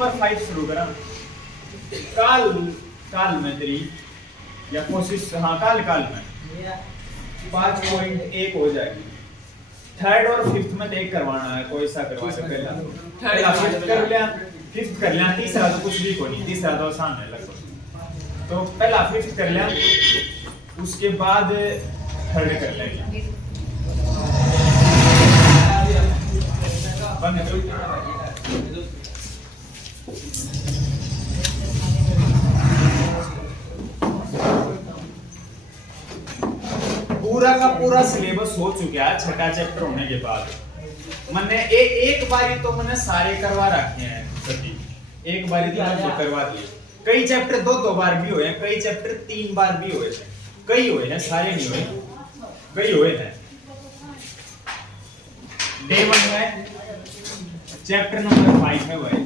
Number 5 शुरू करा। काल काल में तेरी या कोशिश, हाँ काल में 5.1 हो जाएगी। थर्ड और फिफ्थ में देख करवाना है, कोई सा करवा सके। पहला फिफ्थ कर लिया, फिफ्थ कर लिया, तीसरा तो कुछ भी कोई नहीं, तीसरा तो आसान है लगभग। तो पहला फिफ्थ कर लिया, उसके बाद थर्ड कर लेंगे। बंद करो। पूरा का पूरा सिलेबस हो चुका है छठा चैप्टर होने के बाद। मैंने एक बारी तो मैंने सारे करवा रखे हैं सभी, एक बारी तो करवा दिए। कई चैप्टर दो बार भी हुए हैं, कई चैप्टर 3 बार भी हुए थे, कई हुए हैं, सारे नहीं हुए, कई हुए हैं। डे 1 में चैप्टर नंबर 5 है भाई।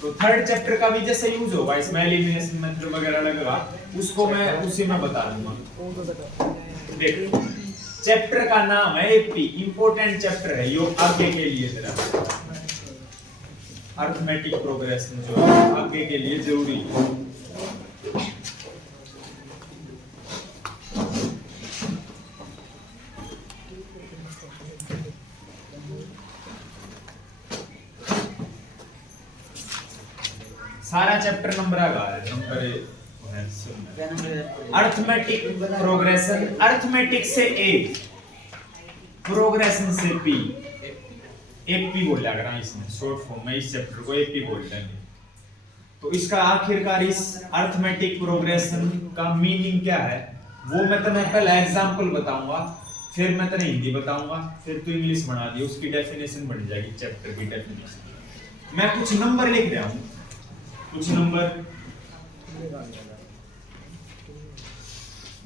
तो थर्ड चैप्टर का भी जैसे यूज होगा इसमें एलिमिनेशन मेथड वगैरह लगेगा, उसको मैं उसी में बता दूंगा। देखो चैप्टर का नाम है एपी, इंपॉर्टेंट चैप्टर है यो आगे के लिए, जरा अरिथमेटिक प्रोग्रेशन जो आगे के लिए जरूरी है। सारा चैप्टर नंबर आगा है, नंबर अरिथमेटिक प्रोग्रेशन, अरिथमेटिक से ए, प्रोग्रेशन से पी, एपी बोला करा इसमें शॉर्ट फॉर्म में, इस चैप्टर को एपी बोलते हैं। तो इसका आखिरकार इस अरिथमेटिक प्रोग्रेशन का मीनिंग क्या है वो मैं तुम्हें पहले एग्जांपल बताऊंगा, फिर मैं तुम्हें हिंदी बताऊंगा, फिर तू इंग्लिश बना दी, उसकी डेफिनेशन बन जाएगी चैप्टर की डेफिनेशन। मैं कुछ नंबर लिख रहा हूं, कुछ नंबर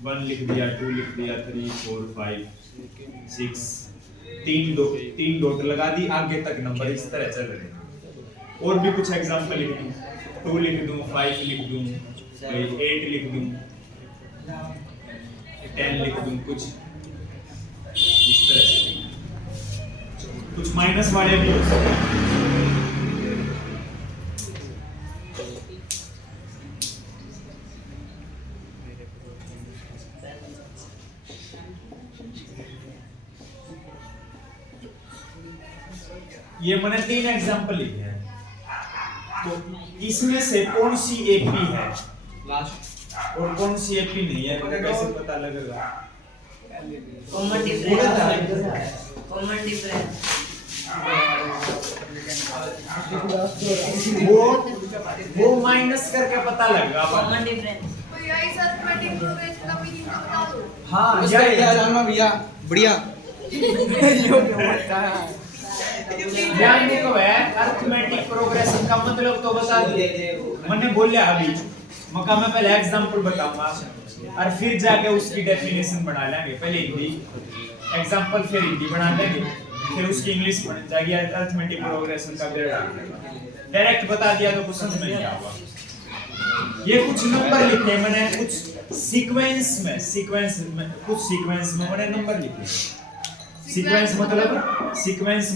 1 लिख दिया, 2 लिख दिया, 3 4 5 6, तीन डॉट लगा दी, आगे तक नंबर इस तरह चल रहे हैं। और भी कुछ एग्जांपल लिख दूं, 2 लिख दूं, 5 लिख दूं, 8 लिख दूं, 10 लिख दूं, कुछ इस तरह से। कुछ माइनस वाले भी हो सकते हैं। ये मैंने 3 एग्जांपल लिखे हैं, तो इसमें से कौन सी एपी है और कौन सी एपी नहीं है, मुझे कैसे पता लगेगा? कॉमन डिफरेंस, कॉमन डिफरेंस वो माइनस करके पता लगेगा। कॉमन डिफरेंस तो यही अरिथमेटिक प्रोग्रेशन का मीनिंग तो बता दो। हाँ उसका क्या जानना भैया, बढ़िया ध्यान देखो है, अरिथमेटिक प्रोग्रेशन का मतलब तो बता दो। मैंने बोला अभी मौका में पहले एग्जांपल बताऊंगा और फिर जाके उसकी डेफिनेशन बना लेंगे। पहले हिंदी एग्जांपल, फिर हिंदी बना लेंगे, फिर उसकी इंग्लिश बन जाएगी। अरिथमेटिक प्रोग्रेशन का डायरेक्ट बता दिया तो कुछ समझ में नहीं आएगा। ये कुछ नंबर लिखे मैंने, कुछ सीक्वेंस में कुछ सीक्वेंस में मैंने नंबर लिखे। सीक्वेंस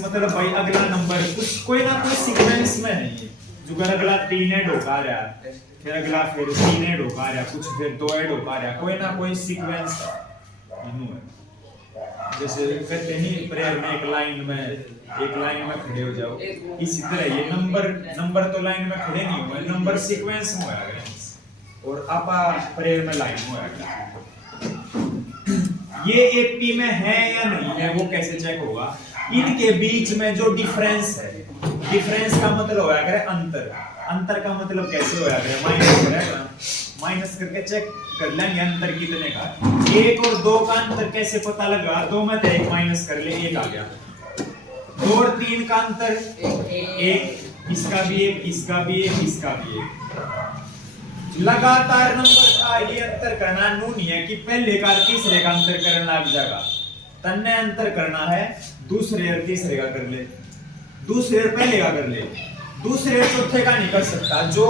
मतलब भाई अगला नंबर कुछ कोई ना कोई सीक्वेंस में है ये, जो कर अगला 3 ऐड होगा रहा है, फिर अगला फिर 3 ऐड होगा रहा है, कुछ फिर 2 ऐड होगा रहा है, कोई ना कोई सीक्वेंस है। जैसे कहते नहीं प्रेयर में एक लाइन में खड़े हो जाओ, इसी तरह ये नंबर तो लाइन में खड़े नहीं हुए, नंबर सीक्वेंस में होया गए और आपा प्रेयर में लाइन में होया गया। ये एपी में है या नहीं है वो कैसे चेक होगा? इनके बीच में जो डिफरेंस है, डिफरेंस का मतलब होया करे अंतर का मतलब कैसे होया करे? माइनस करेगा, माइनस करके चेक कर लेंगे अंतर कितने का। 1 और 2 का अंतर कैसे पता लगा? 2 में तो 1 माइनस कर ले, 1 आ गया। 2 और 3 का अंतर 1, इसका भी 1, इसका भी 1, इसका भी 1। लगातार नंबर का ये अंतर करना नू नहीं है कि पहले का तीसरे का अंतर करना लग जाएगा। तन्ने अंतर करना है दूसरे और तीसरे का कर ले, दूसरे और पहले का कर ले, दूसरे और चौथे का नहीं कर सकता। जो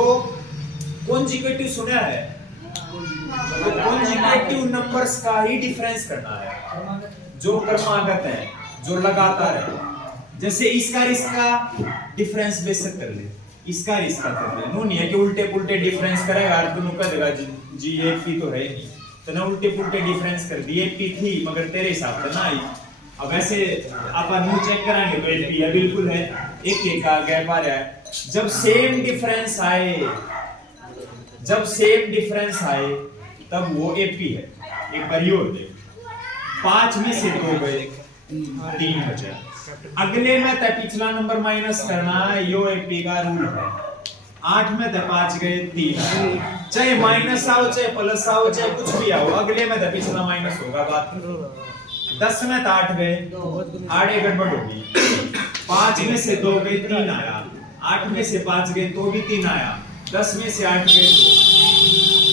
कॉन्जिक्यूटिव सुना है, तो कॉन्जिक्यूटिव नंबर्स का ही डिफरेंस करना है, जो क्रमागत है, जो लगातार है। जैसे इसका डिफरेंस बेशक कर ले, इसका कर ले, नो नहीं है कि उल्टे पुल्टे डिफरेंस करेगा और तुम कह देगा जी एक पी तो है ही नहीं, तो ना उल्टे पुल्टे डिफरेंस कर दिए, पी थी मगर तेरे हिसाब से ना आई। अब ऐसे अपन न्यू चेक कराएंगे तो एपी है, बिल्कुल है, एक का गैप आ रहा है। जब सेम डिफरेंस आए तब वो एपी है। एक बार ये और देख, 5 में से 2 गए, 3 बचा, अगले में तय पिछला नंबर माइनस करना, यो एपी का रूल है। 8 में तय 5 गए, 3 आया, चाहे माइनस आओ चाहे प्लस आओ चाहे कुछ भी आओ, अगले में तय पिछला माइनस होगा। बात 10 में तय 8 गए, आड़े गड़बड़ होगी, 5 में से 2 गए, 3 आया, 8 में से 5 गए तो भी 3 आया, 10 में से 8 गए,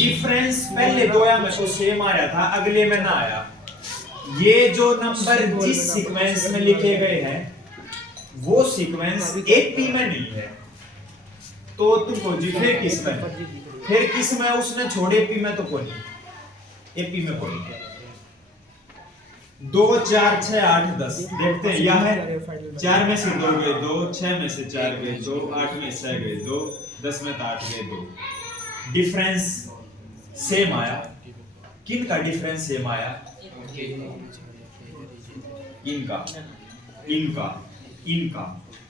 डिफरेंस पहले 2 में तो सेम आ रहा था, अगले में ना आया। ये जो नंबर जिस सीक्वेंस में लिखे गए हैं वो सीक्वेंस एपी में नहीं है, तो तुमको जी फिर किस में उसने छोड़े, एपी में तो कोई नहीं, एपी में कोई नहीं। 2 4 6 8 10 देखते हैं, यह है 4 में से 2 गए 2, 6 में से 4 गए 2, 8 में से 6 गए 2, 10 में 8 गए 2, डिफरेंस सेम आया। किन का डिफरेंस सेम आया?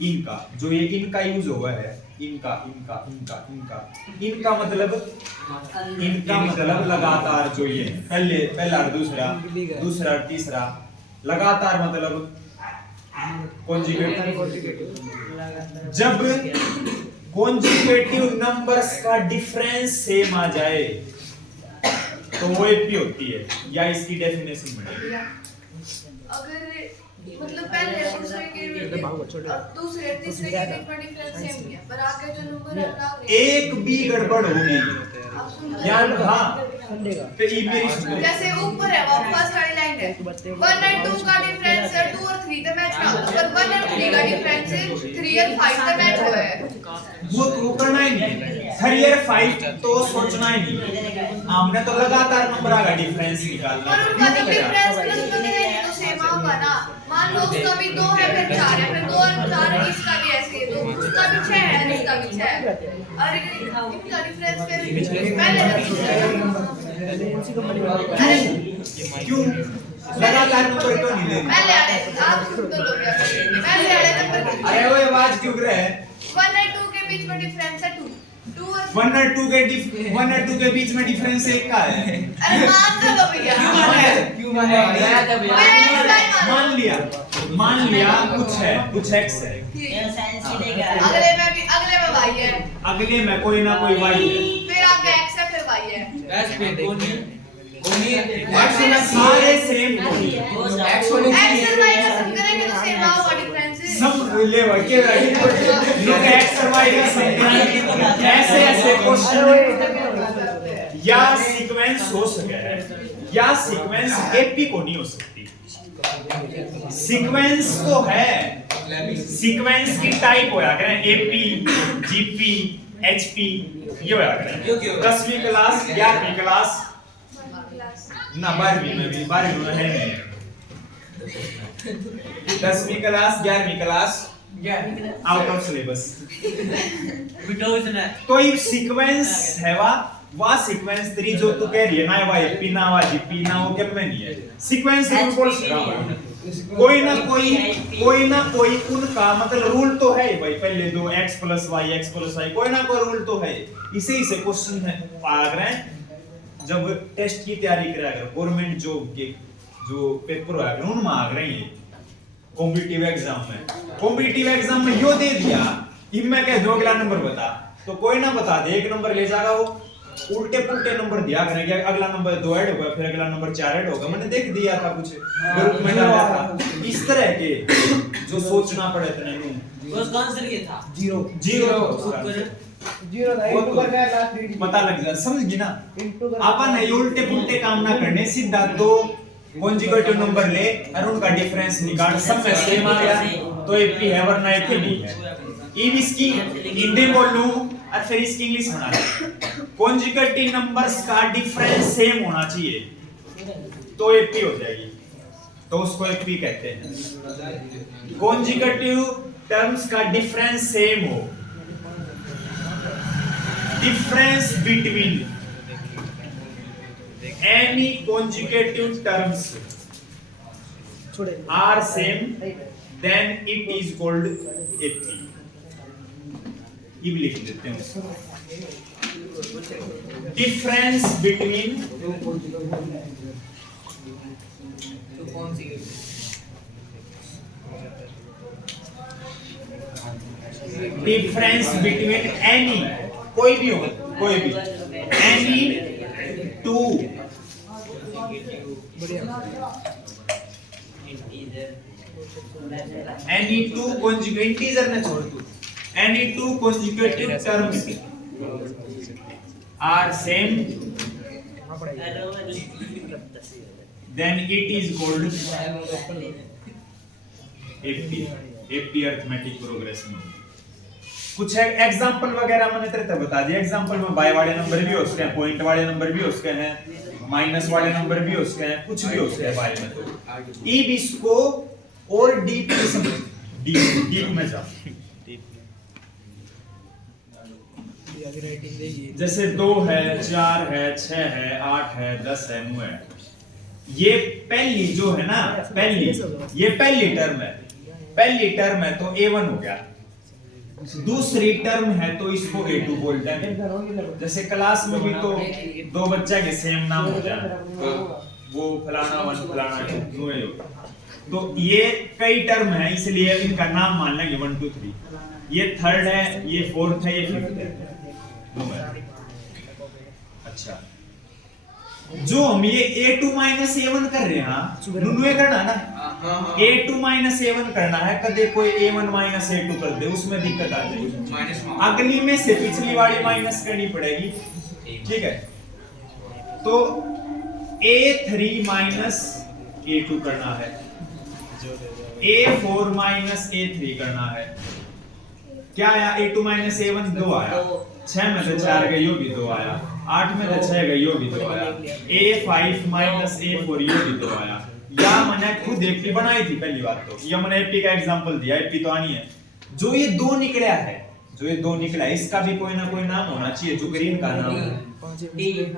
इनका जो ये इनका यूज हुआ है, इनका मतलब लगातार, जो ये पहला और दूसरा और तीसरा लगातार, मतलब कॉन्जुगेटिव। जब कॉन्जुगेटिव नंबर्स का डिफरेंस सेम आ जाए तो वो एपी होती है, या इसकी डेफिनेशन बनेगी। अगर मतलब पहले दूसरे तीसरे के बीच में डिफरेंस सेम ही है, पर आगे जो नंबर है वो एक भी गड़बड़ होगी, आप सुन यार हाँ, तो ये मेरी सुनो, जैसे ऊपर है वो फर्स्ट वाली लाइन है, 1 और 2 का डिफरेंस है 2 और 3 तो मैच ना हो, पर 1 और 3 का डिफरेंस है 3 और 5 तो मैच हुआ है। वो करना ही नहीं, 3 और 5 तो सोचना ही नहीं, हमने तो लगातार नंबर का डिफरेंस निकालना पर उनका तो डिफरेंस प्लस बनेगा तो सेम होगा ना। मान लो उसका भी 2 है फिर 4 है, फिर 2 और 4 इसका भी ऐसे, तो उसका भी 6 है इसका भी 6 है, और इनका डिफरेंस फिर क्यों लगातार नंबर क्यों नहीं ले? पहले आड़े आप सुन तो लो क्या, पहले आड़े नंबर, अरे वो आवाज क्यों कर रहे हैं? 1 और 2 के बीच में डिफरेंस है 2 और 1 और 2 के बीच में डिफरेंस 1 का है। अरे मान लो भैया, क्यों मान लिया कुछ है, कुछ एक्स है, अगले में y है, अगले में कोई ना कोई y है, फिर आगे x है फिर y है, सारे सेम x और y का सम करेंगे तो सेम ना होगा डिफरेंस। सब ले के लोग एक्स और वाई का सम करेंगे, ऐसे क्वेश्चन या सीक्वेंस हो सके है, या सीक्वेंस एपी को नहीं हो सकती। सीक्वेंस तो है, सीक्वेंस की टाइप होया करें एपी, जीपी, एचपी, ये होया करें। 10वीं क्लास 11वीं क्लास ना 12वीं में भी, 12वीं में है नहीं, 10वीं क्लास 11वीं क्लास आउट ऑफ सिलेबस। तो ये सीक्वेंस है वा सीक्वेंस 3 जो तू कह रही है ना, वा एपी ना वा जीपी ना, वो क्या में नहीं है सीक्वेंस रूल बोल सकता। कोई ना कोई उनका मतलब रूल तो है भाई, पहले 2x + y कोई ना कोई रूल तो है। इसे क्वेश्चन है आ रहे हैं जब टेस्ट की तैयारी करा कर, गवर्नमेंट जॉब के जो पेपर आ रहे उनमें आ रहे हैं, कॉम्पिटिटिव एग्जाम में यो दे दिया, इनमें कह दो अगला नंबर बता, तो कोई ना बता दे, एक नंबर ले जाएगा वो, उल्टे पुल्टे नंबर दिया करेंगे, अगला नंबर 2 ऐड होगा, फिर अगला नंबर 4 ऐड होगा, मैंने देख दिया था कुछ ग्रुप में डाला था। इस तरह के जो सोचना पड़े इतने नू, उसका आंसर क्या था? 0 पता लग जाए, समझ गई ना। अपन नहीं उल्टे पुल्टे काम ना करने, सीधा 2 कॉन्जुगेटिव नंबर ले और उनका डिफरेंस निकाल, सब में सेम आ गया तो एपी है, वरना एपी नहीं है। अब इसकी हिंदी बोल लूं और फिर इसकी इंग्लिश बना लूं। कॉन्जुगेटिव नंबर्स का डिफरेंस सेम होना चाहिए तो एपी हो जाएगी। तो उसको एपी कहते हैं। कॉन्जुगेटिव टर्म्स का डिफरेंस सेम हो, difference between any conjugative terms are same then it is called AP. ये भी लिख देते हैं उसको। डिफरेंस बिटवीन एनी, कोई भी हो, कोई भी एनी टू इंटीजर ने छोड़ दो, any two conjugative terms are same then it is called AP arithmetic progression. कुछ एग्जांपल वगैरह मैंने तेरे बता दिया। एग्जांपल में बाय वाले नंबर भी हो सकते हैं, पॉइंट वाले नंबर भी हो सकते हैं, माइनस वाले नंबर भी हो सकते हैं, कुछ भी हो सकता है बाय में। तो अब इसको और डीप में समझ, डीप में जा। जैसे 2 है, 4 है, 6 है, 8 है, 10 है, 9 है। ये पहली जो है ना, ये पहली टर्म है, तो A1 हो गया। दूसरी टर्म है तो इसको A2 बोलते हैं। जैसे क्लास में भी तो 2 बच्चा के सेम नाम हो जाए, वो फलाना 1 फलाना 2 है। तो ये कई टर्म है, इसलिए इनका नाम मान लेंगे 1 2 3। ये थर्ड है, ये फोर्थ है, ये फिफ्थ है। अच्छा, जो हम ये A2 माइनस A1 कर रहे हैं, नुनुए करना ना, A2 माइनस A1 करना है। कदे कोई A1 माइनस A2 कर दे, उसमें दिक्कत आ जाएगी। अगली में से पिछली वाली माइनस करनी पड़ेगी, ठीक है। तो A3 माइनस A2 करना है, A4 माइनस A3 करना है। क्या आया? A2 माइनस A1 2 आया, 6 में से 4 गई, यो भी 2 आया, 8 में से 6 गई, यो भी 2 आया। A5 माइनस A4 यो भी 2 आया। या मैंने खुद एपी बनाई थी पहली बात। तो ये मैंने एपी का एग्जांपल दिया, एपी तो आनी है। जो ये 2 निकला है, इसका भी कोई ना कोई नाम होना चाहिए, जो ग्रीन का नाम है।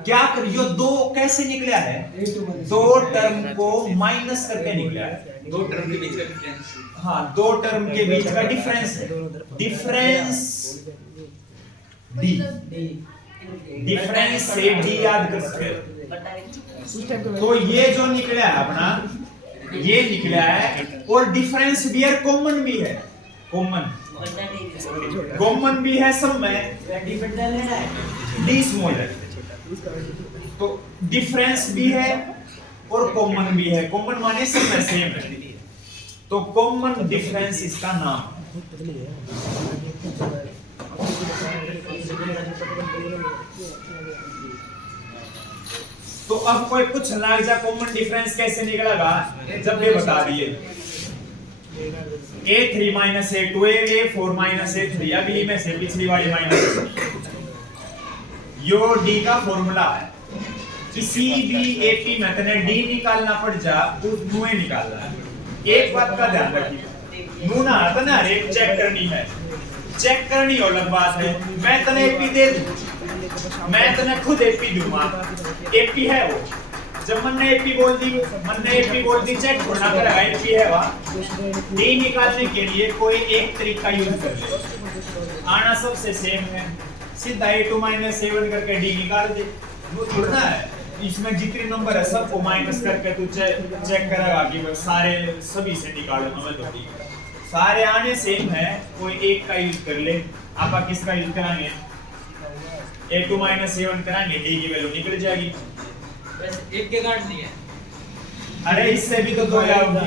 क्या कर, ये 2 कैसे निकला है? 2 टर्म को माइनस करके निकला है। 2 टर्म के बीच का डिफरेंस। हाँ, 2 टर्म के बीच का डिफरेंस है। डिफरेंस से डी याद कर सकते हैं। तो ये जो निकला है अपना, ये निकला है। और डिफरेंस भी है, कॉमन भी है, कॉमन भी है सब में, डी स्मॉल है। तो डिफरेंस भी है और कॉमन भी है। कॉमन माने सब में सेम है, तो कॉमन डिफरेंस इसका नाम। तो अब कोई कुछ लग जा, कॉमन डिफरेंस कैसे निकलेगा? जब ये बता दिए A3 minus A2, A4 minus A3, अगली में से पिछली वाली माइनस। यो डी का फॉर्मूला है। किसी भी एपी में तने डी निकालना पड़ जा, तो नुए निकालना है। एक बात का ध्यान रखिए, नूना तना रेट चेक करनी है, चेक करनी अलग बात है। मैं तने एपी दे दूं, मैं तने खुद एपी दूंगा, एपी है वो। जब मैंने एपी बोल दी, चेक करना करेगा एपी है वहां। डी निकालने के लिए कोई एक तरीका यूज कर ले, आना सबसे सेम है। सीधा A2 माइनस A1 करके डी निकाल दे, वो थोड़ा है। इसमें जितने नंबर है सबको माइनस करके तू चेक करेगा कि सारे सभी से निकालो। हमें तो ठीक है, सारे आने सेम है, कोई एक का यूज कर ले। आप किसका यूज कराएंगे? A2 माइनस A1 कराएंगे, डी की वैल्यू निकल जाएगी। एक के काट दिए। अरे इससे भी तो 2 आएगी।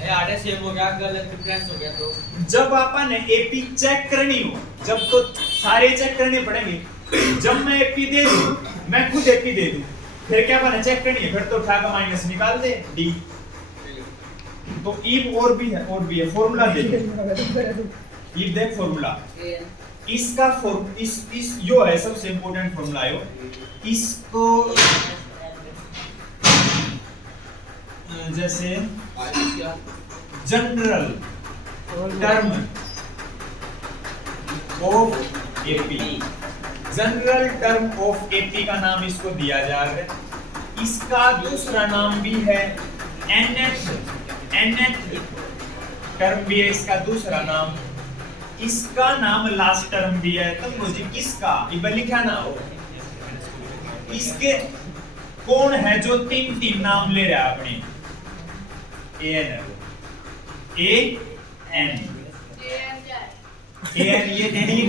ये आधे सेम हो गया, गलत डिफरेंस हो गया। तो जब आपन ने एपी चेक करनी हो, जब तो सारे चेक करने पड़ेंगे। जब मैं एपी दे दूं, मैं खुद एपी दे दूं, फिर क्या बना चेक करनी है, फिर तो उठा के माइनस निकाल दे डी। तो ईब और भी है, फॉर्मूला दे दो। ईब देख फॉर्मूला, इसका इस यो है सबसे इंपॉर्टेंट फॉर्मूला यो। इसको जैसे general term of AP, general term of AP का नाम इसको दिया जा रहा है। इसका दूसरा नाम भी है nth टर्म भी है इसका दूसरा नाम, इसका नाम लास्ट टर्म भी है। तो मुझे किसका ये लिखा ना हो, इसके कौन है जो तीन तीन नाम ले रहा है अपने, एन ये तीन,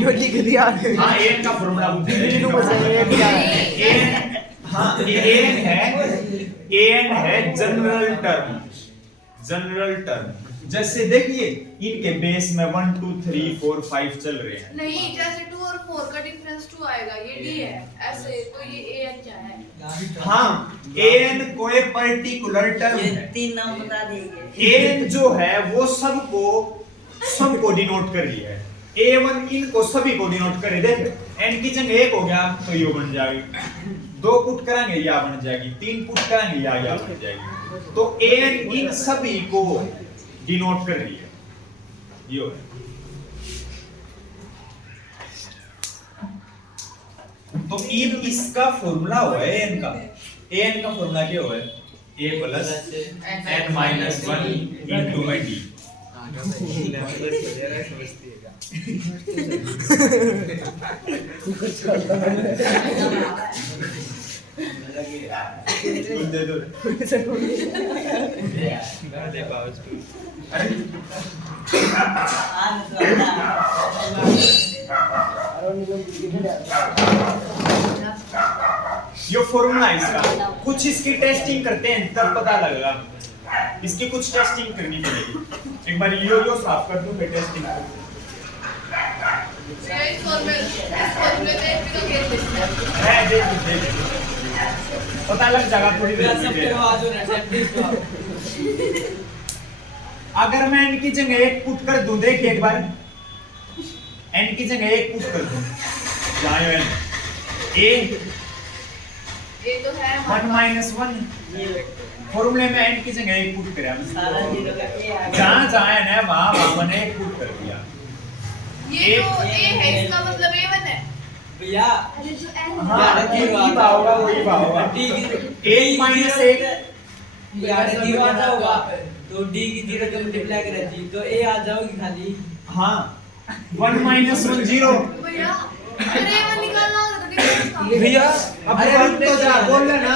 हाँ एन का फॉर्मूला एन है जनरल टर्म, जनरल टर्म। जैसे देखिए इनके बेस में 1 2 3 4 5 चल रहे हैं। नहीं, जैसे 2 और 4 का डिफरेंस 2 आएगा, ये डी है ऐसे, तो ये an क्या है? हाँ, an कोई पर्टिकुलर टर्म ये है। तीन नाम बता दीजिए। an जो है वो सबको डिनोट कर रही है। a1 इनको सभी को डिनोट कर रही है। देख n की जगह 1 हो गया तो ये बन जाएगी, 2 पुट करेंगे या बन जाएगी, 3 पुट करेंगे या बन जाएगी। तो an इन सभी को डिनोट कर रही है। ये तो इन इसका फॉर्मूला हुआ है n का, an का फॉर्मूला क्या हुआ है, a plus n minus 1 into में d। दे दो ये फॉर्मूला इसका, कुछ इसकी टेस्टिंग करते हैं तब पता लगेगा। इसकी कुछ टेस्टिंग करनी पड़ेगी। एक बार यो साफ कर दूं, फिर टेस्टिंग कर दूं। इस फॉर्मूले में एक भी गेट लिखना है, देख पता लग जाएगा थोड़ी देर में। अगर मैं इनकी जगह 1 पुट कर दूं, देखिए एक बार n की जगह 1 पुट कर दूं, जाए n ये तो है 1 माइनस 1 फॉर्मूले में n की जगह 1 पुट करा, सारा जीरो का a आ गया। जहां जहां n है वहां मैंने 1 पुट कर दिया। ये तो a है, इसका मतलब a1 है भैया अरे जो n हाँ, ये भाव होगा, वही भाव होगा। 1 माइनस 1 यार जीरो आता होगा तो d की जीरो से मल्टीप्लाई करेगी तो a आ जाओगी खाली। हाँ 1 माइनस 1 0। भैया अरे a1 निकालना होगा तो डिफरेंस का भैया अरे रुक तो जा, बोल ले ना।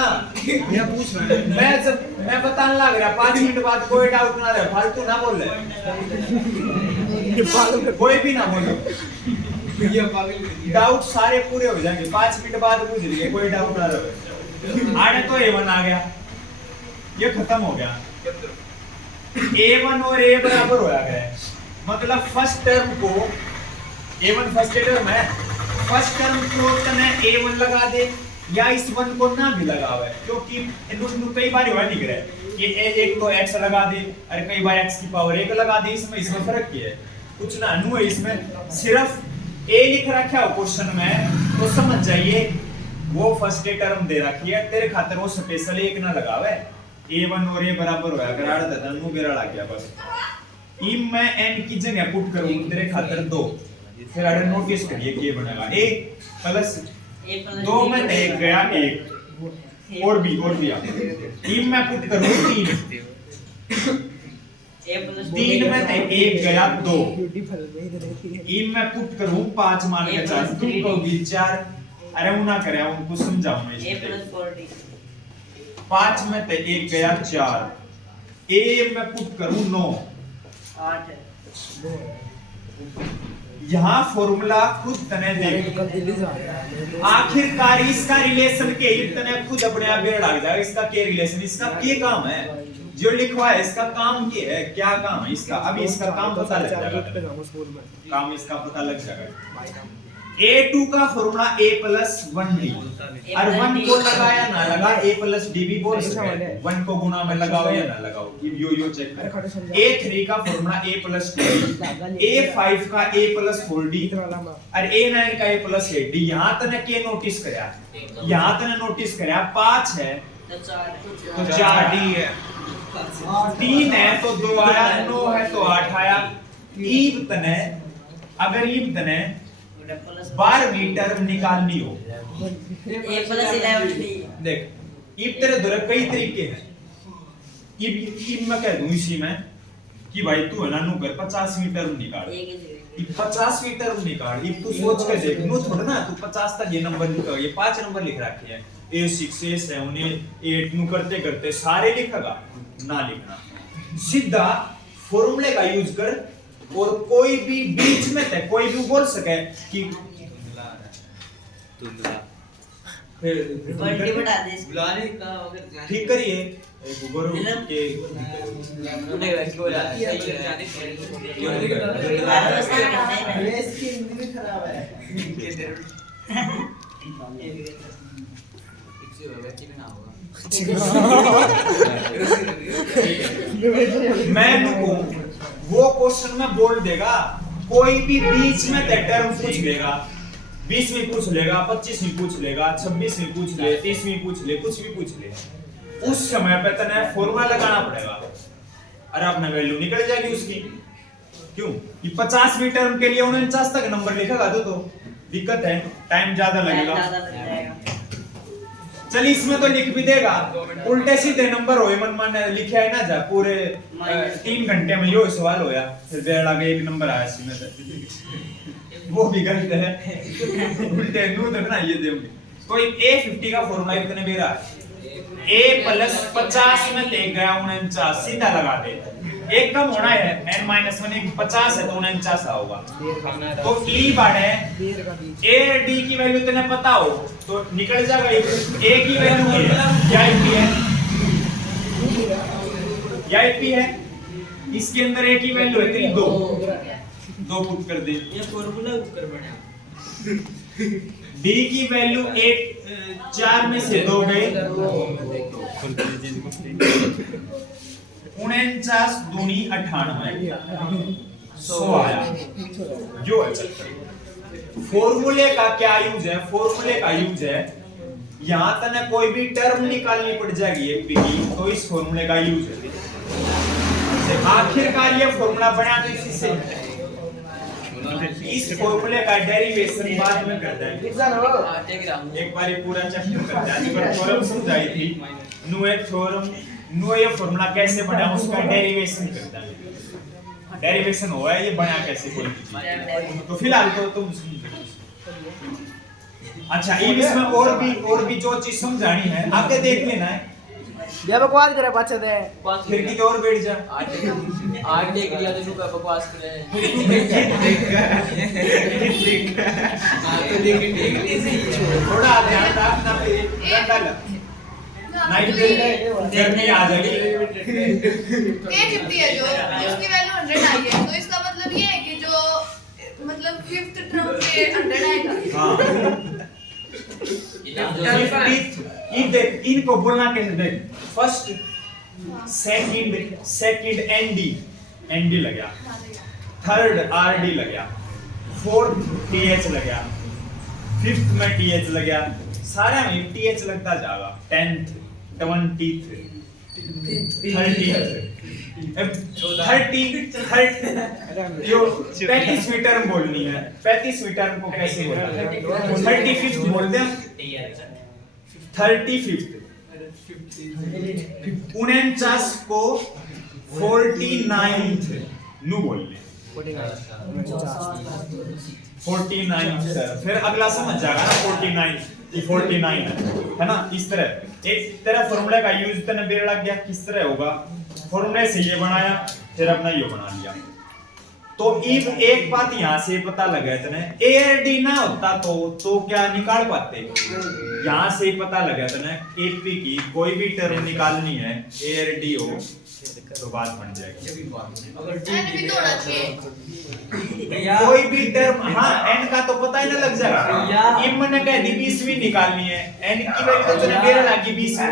मैं पूछ रहा हूं, मैं बताने लग रहा, 5 मिनट बाद कोई डाउट ना रहे, फालतू ना बोल ले, कोई भी ना बोलो, भैया पागल डाउट सारे पूरे हो जाएंगे। 5 मिनट बाद पूछ लिए, कोई डाउट ना रहे। आड़े तो a1 आ गया, ये खत्म हो गया। a1 और a बराबर होया गया, मतलब फर्स्ट टर्म को a1 फर्स्ट टर्म है, फर्स्ट टर्म को तने a1 लगा दे या इस 1 को ना भी लगावे, क्योंकि कई बार हुआ नहीं करे ये एक तो x लगा दे, अरे कई बार x की पावर 1 लगा दे, इसमें फर्क क्या है, कुछ ना नु है इसमें, सिर्फ a लिख रखा है क्वेश्चन में तो समझ जाइए वो फर्स्ट टर्म दे रखी है, तेरे खातिर वो स्पेशल 1 ना लगावे। a1 और a बराबर होया कराड़ देता नु बेरा आ गया बस। इम मैं n की जगह पुट करूं तेरे खातिर 2, फिर आगे नोटिस करिए क्या बनेगा, a प्लस 2 में 1 गया 1 और भी आ। इम मैं पुट करूं 3, 3 में 1 गया 2, इम मैं पुट करूं 5 मान के 4, 2 को भी 4, अरे वो ना करे उनको समझाऊं मैं इसे। 5 में 1 गया 4, a मैं पुट करूं 9, 8 यहाँ फॉर्मूला खुद तने देख, आखिरकार इसका रिलेशन के तने खुद अपने आप बेर लग जाएगा। इसका क्या रिलेशन, इसका क्या काम है, जो लिखवा है इसका काम क्या है, क्या काम है इसका, अभी इसका काम पता लग जाएगा, काम इसका पता लग जाएगा। a2 का फॉर्मूला a प्लस 1d, और 1 को लगाया ना लगा a प्लस d भी बोल सकते हैं, 1 को गुना में लगाओ या ना लगाओ, यो चेक करें। a3 का formula a plus 2d, a5 का a प्लस 4d, और a9 का a प्लस 8d। यहाँ तने क्या नोटिस करया, यहाँ तने नोटिस करया 5 है तो 4d है, 3 है तो 2 आया, 9 है तो 8 आया। ईब तने अगर ईब तने 12वीं टर्म निकालनी हो, ए प्लस 11 डी देख ईब तेरे द्वारा कई तरीके हैं। ईब मैं कह दूं इसी में कि भाई तू है ना नू कर 50वीं टर्म निकाल, एक ही ये 50वीं टर्म निकाल। ईब तू सोच के देख, नू थोड़ा ना तू 50 तक ये नंबर लिखा, ये 5 नंबर लिख रखे हैं, A6 A7 A8 नू करते करते सारे लिखेगा ना, लिखना सीधा फॉर्मूले का यूज कर। और कोई भी बीच में थे कोई भी बोल सके कि फिर क्वालिटी बढ़ा दे इसकी। बुलाने का अगर ठीक करिए एक गुरु के नहीं वैसे क्यों रहा है सही जाने क्यों नहीं कर हमारे दोस्त ये करते हैं ना। इसकी हिंदी भी खराब है। इससे होगा कि ना होगा मैं नुको वो क्वेश्चन में बोल देगा, कोई भी बीच में टर्म पूछ लेगा, 20वीं पूछ लेगा, 25वीं पूछ लेगा, 26वीं पूछ ले, 30वीं पूछ ले, कुछ भी पूछ ले, उस समय पे तने फॉर्मूला लगाना पड़ेगा और अपना वैल्यू निकल जाएगी उसकी। क्यों? ये 50वीं टर्म के लिए 49 तक नंबर लिखेगा तो दिक्कत है, टाइम ज्यादा लगेगा। ज्यादा लग जाएगा। चल इसमें तो लिख भी देगा, उल्टे सीधे नंबर होए मन मन लिखे है ना जा पूरे 3 घंटे में यो सवाल होया, फिर देर आगे एक नंबर आया इसमें से वो भी गलत है। उल्टे नू तो ना ये देंगे। कोई A50 का फॉर्मूला कितने बेरा है? A प्लस 50 में ले गया 49, सीधा लगा दे। एक कम होना है n-1 50 है तो 49 होगा। तो E बढ़े A D की वैल्यू तने पता हो तो निकल जाएगा। A की वैल्यू क्या है? या IP है, इसके अंदर A की वैल्यू है तेरी 2 पुट कर दे। ये फार्मूला ऊपर बढ़ा D की वैल्यू 4 में से 2 गए, 49 दूनी 98, 100 आया। जो फॉर्मूले का क्या यूज है? फॉर्मूले का यूज है यहां तने कोई भी टर्म निकालनी पड़ जाएगी एक की, तो इस फॉर्मूले का यूज है। आखिरकार ये फॉर्मूला बना तो इसी से, इस फॉर्मूले का डेरिवेशन बाद में करते हैं। एक बार ये पूरा चैप्टर करते हैं। अगर थ्योरम समझाई थी, नो एक थ्योरम, नो ये फॉर्मूला कैसे बना उसका डेरिवेशन करता है। डेरिवेशन हुआ है ये बना कैसे कोई चीज, तो फिलहाल तो तुम अच्छा इसमें और भी जो चीज समझानी है आगे देख लेना है। ये बकवास करे पाछे दे फिर की और बैठ जा। आठ देख लिया तो नुका बकवास करे थोड़ा ध्यान रखना पे डंडा लग नाइट गर्मी आ जाएगी। A50 है जो उसकी वैल्यू 100 आई है, तो इसका मतलब ये है कि जो मतलब 5th टर्म पे 100 आएगा। हाँ इनको बोलना कैसे? देख फर्स्ट सेकंड एनडी लग गया, थर्ड आरडी लग गया, फोर्थ टीएच लग गया, फिफ्थ में टीएच लग गया, सारे में टीएच लगता जाएगा। 10th 20th 30 जो 35वीं टर्म बोलनी है, 35वीं टर्म को कैसे बोलना है? 35th बोलते हैं। 35th 49 को 49th नू बोल ले। 49th फिर अगला समझ जाएगा ना 49 कि 49 है ना। इस तरह एक तरह फॉर्मूले का यूज तने बेर लग गया, किस तरह होगा? फॉर्मूले से ये बनाया फिर अपना ये बना लिया। तो इफ एक बात यहाँ से पता लगा तने ARD ना होता तो क्या निकाल पाते? यहाँ से पता लगा तने AP की कोई भी टर्म निकालनी है ARD हो तो बात बन जाएगी। N भी तो होना चाहिए। कोई भी टर्म, हाँ n का तो पता ही ना लग जाएगा। इम ने कह दी 20वीं निकालनी है, n की वैल्यू तो तेरे बेर लगी 20 है।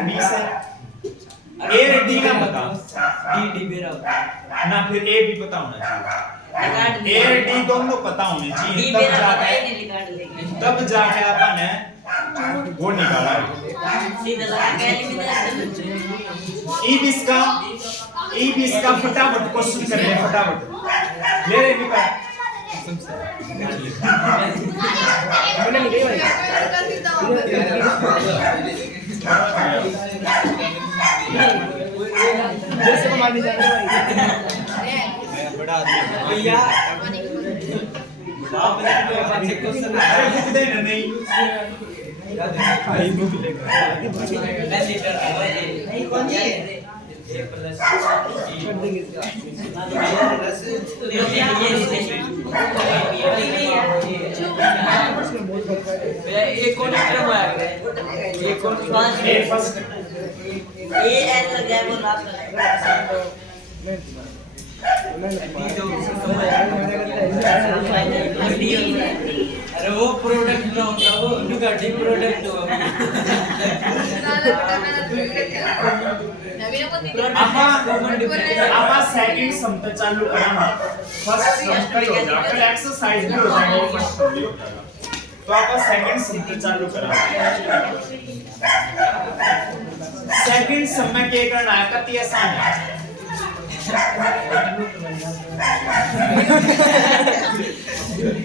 ARD का पता डी बेरा ना, फिर A भी पता होना चाहिए। ARD दोनों पता होने चाहिए, तब जाके अपन वो निकाला। सीधा लगा के एलिमिनेशन ई 20 का फटाफट क्वेश्चन कर ले फटाफट ले रे निकाल मैंने नहीं गई भाई जैसे को मारने जाएंगे भाई बड़ा भैया आप बच्चे क्वेश्चन अरे बुक दे ना नहीं भाई बुक लेगा नहीं कौन सी है ए प्लस कर देंगे एक कौन क्रम है एक कौन ए फर्स्ट ये एल लग गया वो रात अरे वो प्रोडक्ट ना होता वो नुगाटी प्रोडक्ट हो आपा सेकंड सम तो चालू करना फर्स्ट सम का हो गया कल एक्सरसाइज भी हो जाएगी फर्स्ट भी हो जाएगा तो आपा सेकंड सम तो चालू करना सेकंड सम में क्या करना है कति आसान है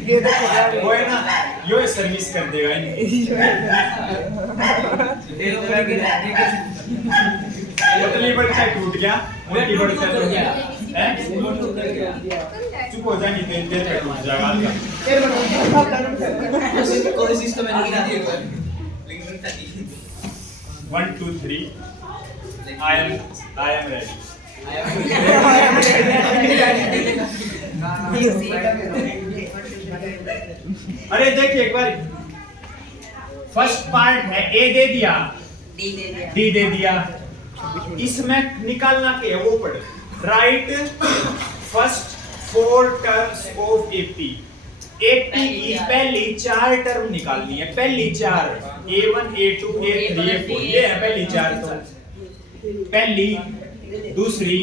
ये देखो वो है ना यो सर्विस कर देगा पतली बड़का टूट गया मोटी बड़का टूट गया हैं चुप हो जा नहीं तो देर पे टूट जाएगा कोई सिस्टम है नहीं 1 2 3 I am ready अरे देखिए एक बार फर्स्ट पार्ट है ए दे दिया डी दे दिया डी दे दिया इसमें निकालना क्या है वो पढ़े right first 4 terms of AP AP की पहली 4 टर्म निकालनी है पहली 4 A1 A2 A3 A4 ये है पहली 4 तो पहली दूसरी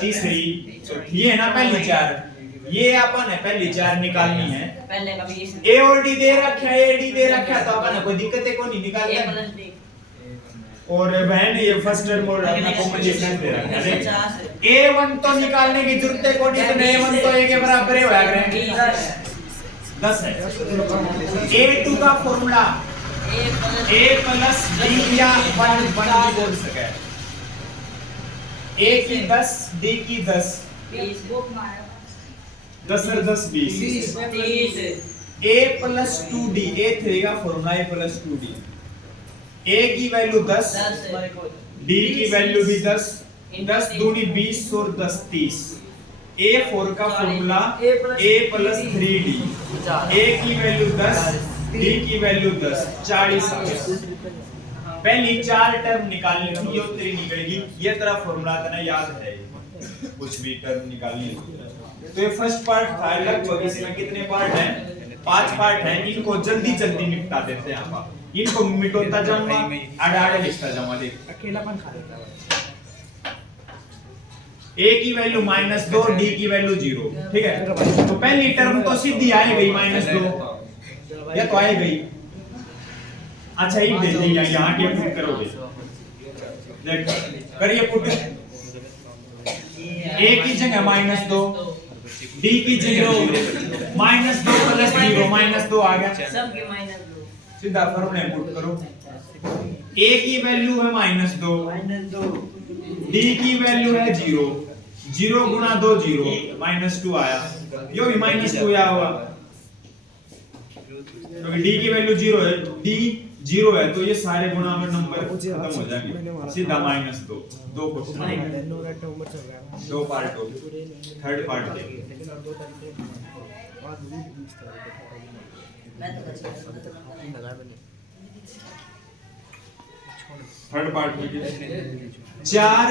तीसरी चौथी ये है ना पहली 4 ये अपन है पहली 4 निकालनी है पहले कभी ए और डी दे रखा है ए डी दे रखा है तो अपन कोई दिक्कत है को नहीं ए निकालना प्लस डी और बहन ये फर्स्ट टर्म और अपना कॉम्बिनेशन दे रखा है A1 तो निकालने की जरूरत है कोई नहीं A1 तो A के बराबर है होया करेंगे 10 है A2 का फार्मूला A प्लस D या 1 भी बोल सके A की 10 D की 10 10 और 10 20 A प्लस 2D A3 का formula A plus 2D A की वैल्यू 10 D की वैल्यू भी 10 10 दूनी 20 और 10 30 A4 का formula A plus 3D A की वैल्यू 10 D की वैल्यू 10 40 पहली 4 टर्म निकालनी थी ये तेरी निकलेगी ये तेरा फार्मूला तना याद है कुछ भी टर्म निकालनी तो ये फर्स्ट पार्ट था लगभग इसमें कितने पार्ट हैं 5 पार्ट हैं इनको जल्दी जल्दी निपटा देते हैं आप इनको मिटोता जाऊंगा आड़े लिखता जाऊंगा देख अकेलापन खा लेता है A की वैल्यू -2 D की वैल्यू 0 ठीक है तो पहली टर्म तो सीधी आ गई -2 या तो आ गई अच्छा एक दे दिया यहां के पुट करोगे देख करिए पुट A की जगह -2 D की जगह -2 प्लस 0 -2 आ गया सबके -2 सीधा फॉर्मूला पुट करो A की वैल्यू है -2 D की वैल्यू है 0 0 गुना 2 0 -2 आया यो भी -2 आया हुआ क्योंकि D की वैल्यू 0 है D 0 है तो ये सारे गुणा में नंबर खत्म हो जाएंगे सीधा -2 दो क्वेश्चन दो पार्ट हो थर्ड पार्ट लेकिन अब 2 तारीख के बाद भी 20 तारीख मैं तो बच लगाया मैंने थर्ड पार्ट में 4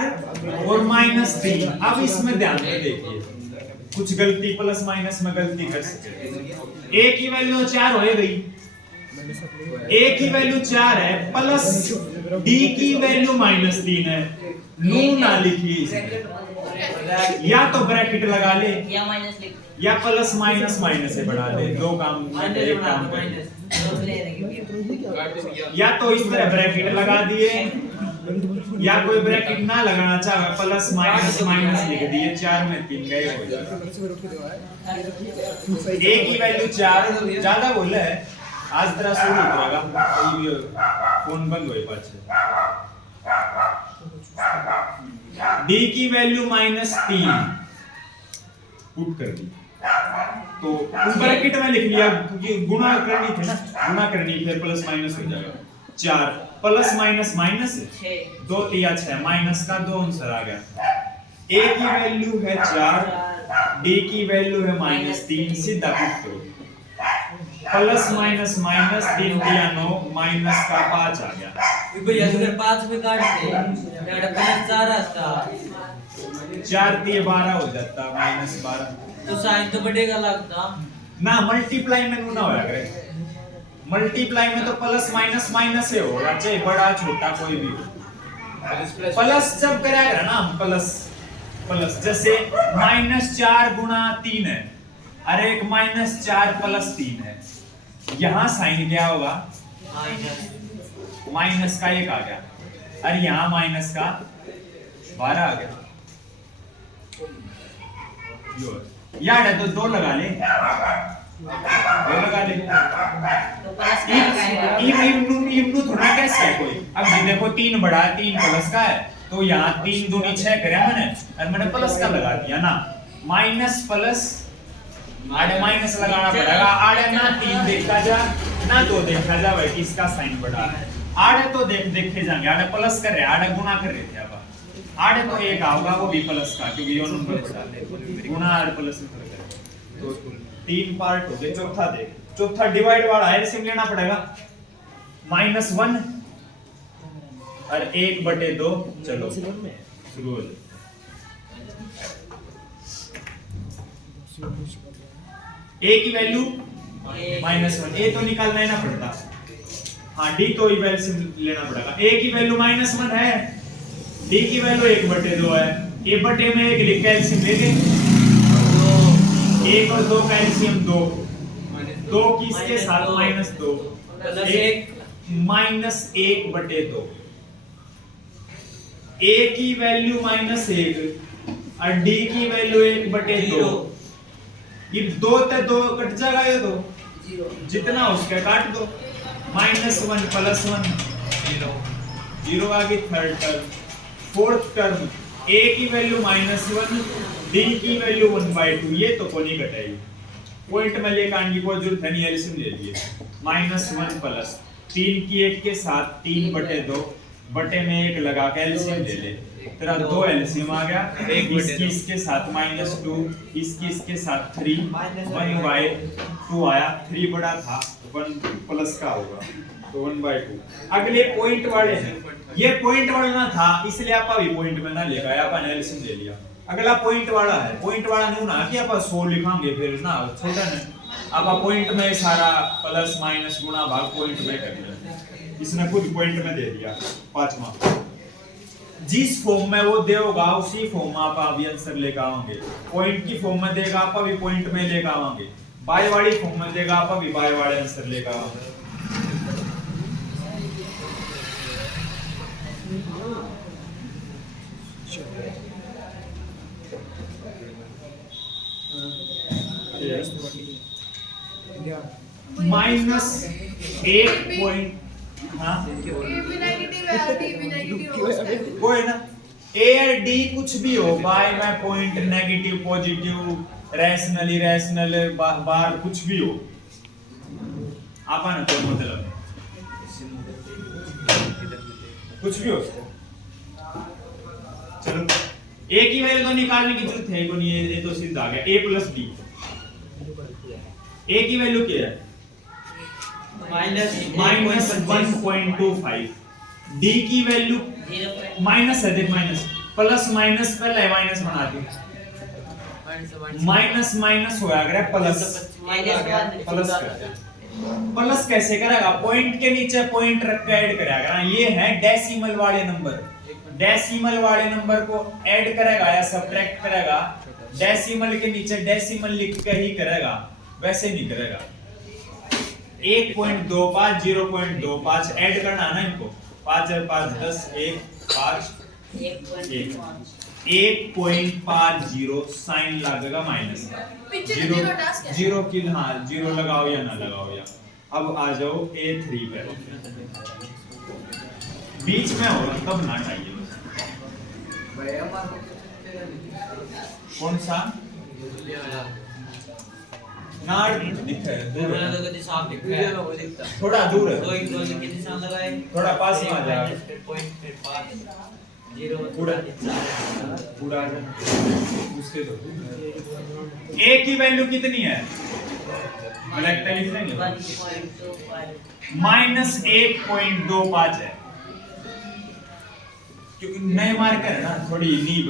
और -3 अब इसमें ध्यान से देखिए कुछ गलती प्लस माइनस में गलती कर सकते A की वैल्यू 4 हो गई A की वैल्यू 4 है प्लस D की वैल्यू -3 है नू ना लिखिए या तो ब्रैकेट लगा ले या माइनस लिख या प्लस माइनस माइनस से बढ़ा ले दो काम एक काम कर दो ले लेंगे या तो इस तरह ब्रैकेट लगा दिए या कोई ब्रैकेट ना लगाना चाहे प्लस माइनस माइनस लिख दिए 4 में 3 गए हो जाएगा। a की वैल्यू 4 ज्यादा बोले है आज तरह शुरू उतरेगा फोन बंद होए पाछे। d की वैल्यू -3 पुट कर दी तो ब्रैकेट में लिख लिया क्योंकि गुणा करनी थी ना, गुणा करनी फिर प्लस माइनस हो जाएगा 4 प्लस माइनस माइनस 2 3 6 माइनस का 2 आंसर आ गया। a की वैल्यू है 4 d की वैल्यू है -3 सीधा पुट करो प्लस माइनस माइनस 3 दिया 9 माइनस का 5 आ गया। भैया अगर 5 में काट दे मेरा प्लस 4 आता 4 दिए 12 हो जाता -12 तो साइन तो बढ़ेगा लगता ना मल्टीप्लाई में ना होया करे मल्टीप्लाई में तो प्लस माइनस माइनस ही होगा चाहे बड़ा छोटा कोई भी प्लस जब करेगा ना प्लस प्लस जैसे -4 गुणा 3 है और एक -4 प्लस 3 है यहाँ साइन क्या होगा माइनस का 1 आ गया और यहाँ माइनस का 12 आ गया। यार है तो 2 लगा ले 2 लगा ले तो प्लस का लगाएगा इम्नू थोड़ा कैसे है कोई अब ये देखो 3 बड़ा 3 प्लस का है तो यहाँ 3 दूनी 6 करे मैंने और मैंने प्लस का लगा दिया ना माइनस प्लस आड़े माइनस लगाना पड़ेगा आड़े ना 3 देखा जा ना 2 देखा जा भाई किसका साइन बड़ा है आड़े तो देखे जाएंगे आड़े प्लस कर रहे आड़े गुणा कर रहे थे अब आड़े तो 1 आएगा वो भी प्लस का क्योंकि ये नंबर बड़ा है गुणा और प्लस में फर्क है तो 3 पार्ट हो गए चौथा देख चौथा डिवाइड वाला एलसीएम लेना पड़ेगा -1 और 1/2 चलो शुरू हो जाए। a की वैल्यू -1 a तो निकालना ही ना पड़ता हाँ d तो ही एलसीएम लेना पड़ेगा a की वैल्यू -1 है d की वैल्यू 1/2 है a बटे में 1 लिख के एलसीएम ले लें 1 और 2 का एलसीएम 2 2 किसके साथ -2 -1/2 a की वैल्यू -1 और d की वैल्यू 1/2 ये 2 ते 2 कट जाएगा ये तो जितना उसका काट दो -1 + 1 0 आ गई third term fourth term a की वैल्यू -1 d की वैल्यू 1/2 ये तो को नहीं घटाएगी पॉइंट में लेकर आने की कोई जरूरत है नहीं एलसीएम ले लिए -1 प्लस 3 की 1 के साथ 3/2 बटे में 1 लगा के एलसीएम ले ले तेरा 2 एलसीएम आ गया इसके साथ -2 इसके साथ 3 1/2 आया 3 बड़ा था 1 प्लस का होगा तो 1/2 अगले पॉइंट वाले हैं ये पॉइंट वाला ना था इसलिए आप अभी पॉइंट में ना लेकर आया अपन एलसीएम ले लिया अगला पॉइंट वाला है पॉइंट वाला नहीं ना कि अपन 100 लिखांगे फिर ना छोटा नहीं अब आप पॉइंट में सारा प्लस माइनस गुणा भाग पॉइंट में कर लिया इसने खुद पॉइंट में दे दिया पांचवा जिस फॉर्म में वो देगा उसी फॉर्म में आप अभी आंसर लेकर आओगे पॉइंट की फॉर्म में देगा आप अभी पॉइंट में लेकर आओगे बाय वाली फॉर्म में देगा आप अभी बाय वाले आंसर लेकर आओगे -1 हाँ a भी नेगेटिव है और d भी नेगेटिव हो सकता है कोई ना a और d कुछ भी हो बाय में point negative positive rational irrational बार कुछ भी हो आपा ना तो मतलब कुछ भी हो चलो a की वैल्यू तो निकालने की जरूरत है को नहीं ये तो सीधा आ गया a + d a की वैल्यू क्या है -1.25 d की वैल्यू माइनस है देख माइनस प्लस माइनस पहले माइनस बना दे माइनस होया अगर प्लस प्लस कैसे करेगा पॉइंट के नीचे पॉइंट रख के ऐड करेगा ना ये है डेसिमल वाले नंबर को ऐड करेगा या सब्ट्रैक्ट करेगा डेसिमल के नीचे डेसिमल लिख के ही करेगा वैसे नहीं करेगा 1.25 0.25 ऐड करना है ना इनको 5 और 5 10 1 5 1.5 1.50 साइन लगेगा माइनस का पीछे का जीरो टास्क है। जीरो की हाँ जीरो लगाओ या ना लगाओ या अब आ जाओ A3 पे बीच में हो तब ना चाहिए कौन सा ना दिखता है दूर मैंने है। तो कभी साफ दिखा है थोड़ा दूर है दो एक दो के निशान लगाए थोड़ा पास में आ जाओ फिर पॉइंट फिर 5 0 पूरा पूरा आ जाओ उसके दो A की वैल्यू कितनी है ब्लैक पे लिख देंगे 1.25 माइनस 1.25 है क्योंकि नए मार्कर है ना थोड़ी नीब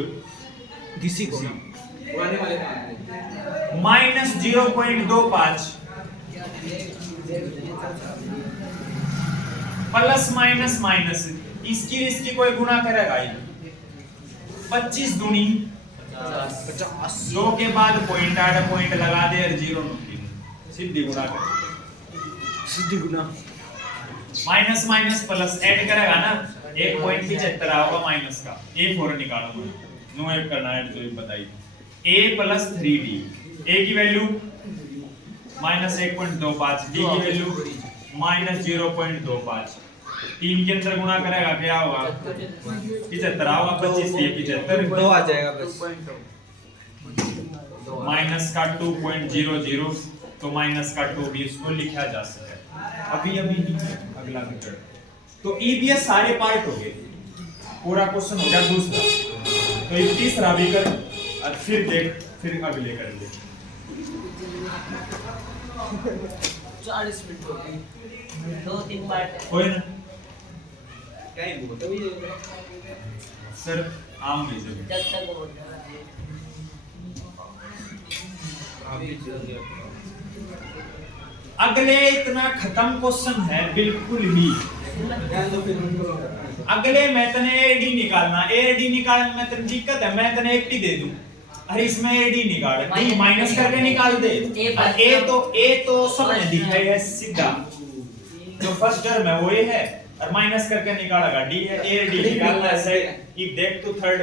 किसी को पुराने वाले का माइनस 0.25 प्लस माइनस माइनस इसकी कोई गुणा करेगा ये 25 दूनी 50 दो के बाद पॉइंट आधा पॉइंट लगा दे और जीरो सीधी गुणा कर सीधी गुना माइनस माइनस प्लस ऐड करेगा ना 1.75 आएगा माइनस का A4 निकालो नो ऐड करना है तो बताइए A प्लस 3D A की वैल्यू माइनस 1.25 D की वैल्यू माइनस 0.25 तीन के अंदर गुणा करेगा क्या होगा 75 होगा 25 से 75 दो आ जाएगा बस माइनस का 2.00 तो माइनस का 2 भी इसको लिखा जा सकता है अभी नहीं है, अगला मेथड तो EBS सारे पार्ट हो गए पूरा क्वेश्चन हो गया दूसरा तो ये तीसरा भी कर और फिर देख फिर अगले कर दे 40 मिनट हो गए 2-3 पार्ट है कोई ना क्या ही वो तभी सर आम में जब जब तक वो अगले इतना खत्म क्वेश्चन है बिल्कुल ही अगले मैं तने एडी निकालना एडी निकालने में तने दिक्कत है मैं तने 80 दे दूं अरे इसमें एडी निकाल डी माइनस करके निकाल दे ए तो सबने दिखा है सीधा जो फर्स्ट टर्म है वो ए है और माइनस करके निकालेगा डी है ए डी निकालना है सही ये देख तो थर्ड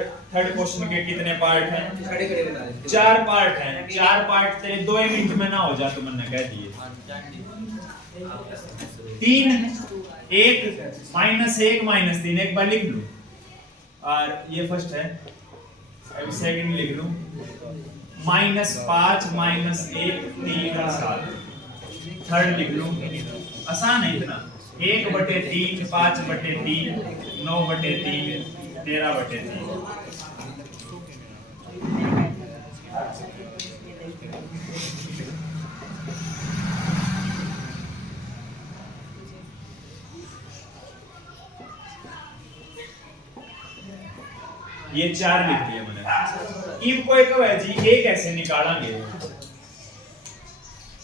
क्वेश्चन के कितने पार्ट हैं खड़े खड़े बता दे 4 पार्ट हैं 4 पार्ट तेरे 2 मिनट में ना हो जा तो मैंने कह दिए 3 1 -1 -3 एक बार लिख लूं और ये फर्स्ट है अभी सेकंड लिख लूं -5 -1 3 7 थर्ड लिख लूं आसान है इतना 1/3 5/3 9/3 13/3 ये 4 लिख दिए मैंने इब कोई कहो है जी ए कैसे निकालेंगे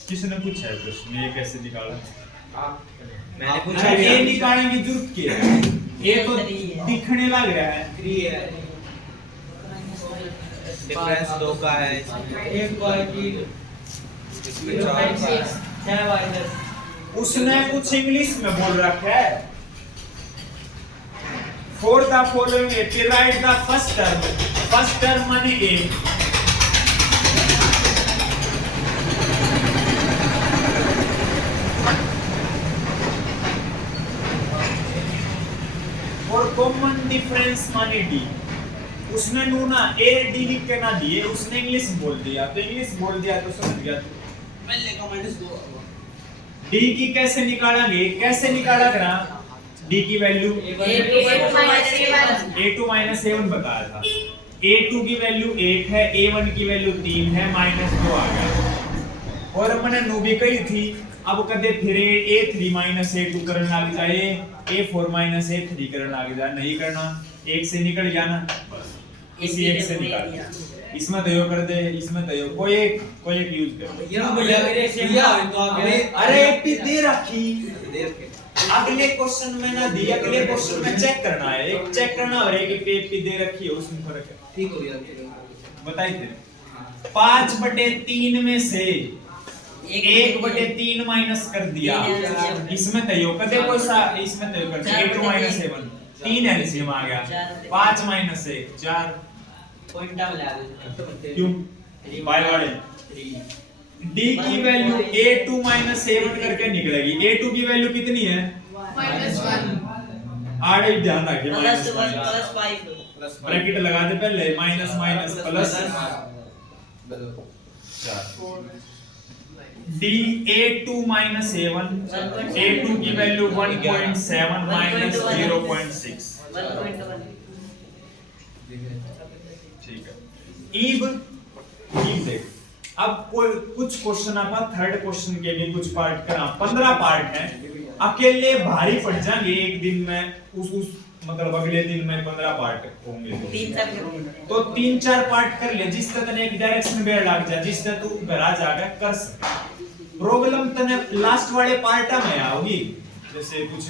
किसने पूछा है प्रश्न ये कैसे निकालेंगे मैंने पूछा अच्छा ए निकालेंगे जरूरत क्या है ए तो दिखने लग रहा है 3 है डिफरेंस 2 का है एक बार की इसमें 4 का है 6 माइनस उसने कुछ इंग्लिश में बोल रखा है for the following write the first term माने a और कॉमन डिफरेंस माने d उसने नू ना a d लिख के ना दिए उसने इंग्लिश बोल दिया तो इंग्लिश बोल दिया तो समझ गया तू पहले का -2 d की कैसे निकालेंगे कैसे निकाला करा d की वैल्यू a2 -a1 बताया था a2 की वैल्यू 8 है a1 की वैल्यू 3 है -2 आ गया और मैंने नो भी कही थी अब कदे फिर a3 -a2 करने लग जाए a4 -a3 करने लग जाए नहीं करना एक से निकल गया ना बस इसी एक से निकाल इसमें तो यो कर दे इसमें तो यो कोई एक यूज कर ये भैया मेरे से तो आगे अरे एपी दे रखी देर के अगले क्वेश्चन में ना दी अगले क्वेश्चन में चेक करना है एक चेक करना और एक एपी दे रखी है उसमें फर्क है ठीक हो गया बताइए 5/3 में से 1/3 माइनस कर दिया इसमें तय कदे कोई सा इसमें तय कर 8 -7 3 एलसीएम आ गया, 5 माइनस 1 4, पॉइंट डाल दे क्यों बाय वाले d की वैल्यू a2 माइनस a1 करके निकलेगी। a2 की वैल्यू कितनी है -1 आड़े ध्यान रखिए प्लस माइनस 5 ब्रैकेट लगा दे पहले minus minus plus 4 d a2 minus a1 a2 की वैल्यू 1.7 माइनस 0.6 1.1 ठीक है। ईब देख अब कोई कुछ क्वेश्चन आपा थर्ड क्वेश्चन के भी कुछ पार्ट करा 15 पार्ट है, अकेले भारी पड़ जाएंगे एक दिन में उस मतलब अगले दिन में 15 पार्ट होंगे 3-4 तो 3-4 पार्ट कर ले जिस तरह तने एक डायरेक्शन में लग जा जिस तरह तू घर आ जाकर कर सके। प्रॉब्लम तने लास्ट वाले पार्ट में आओगी, जैसे कुछ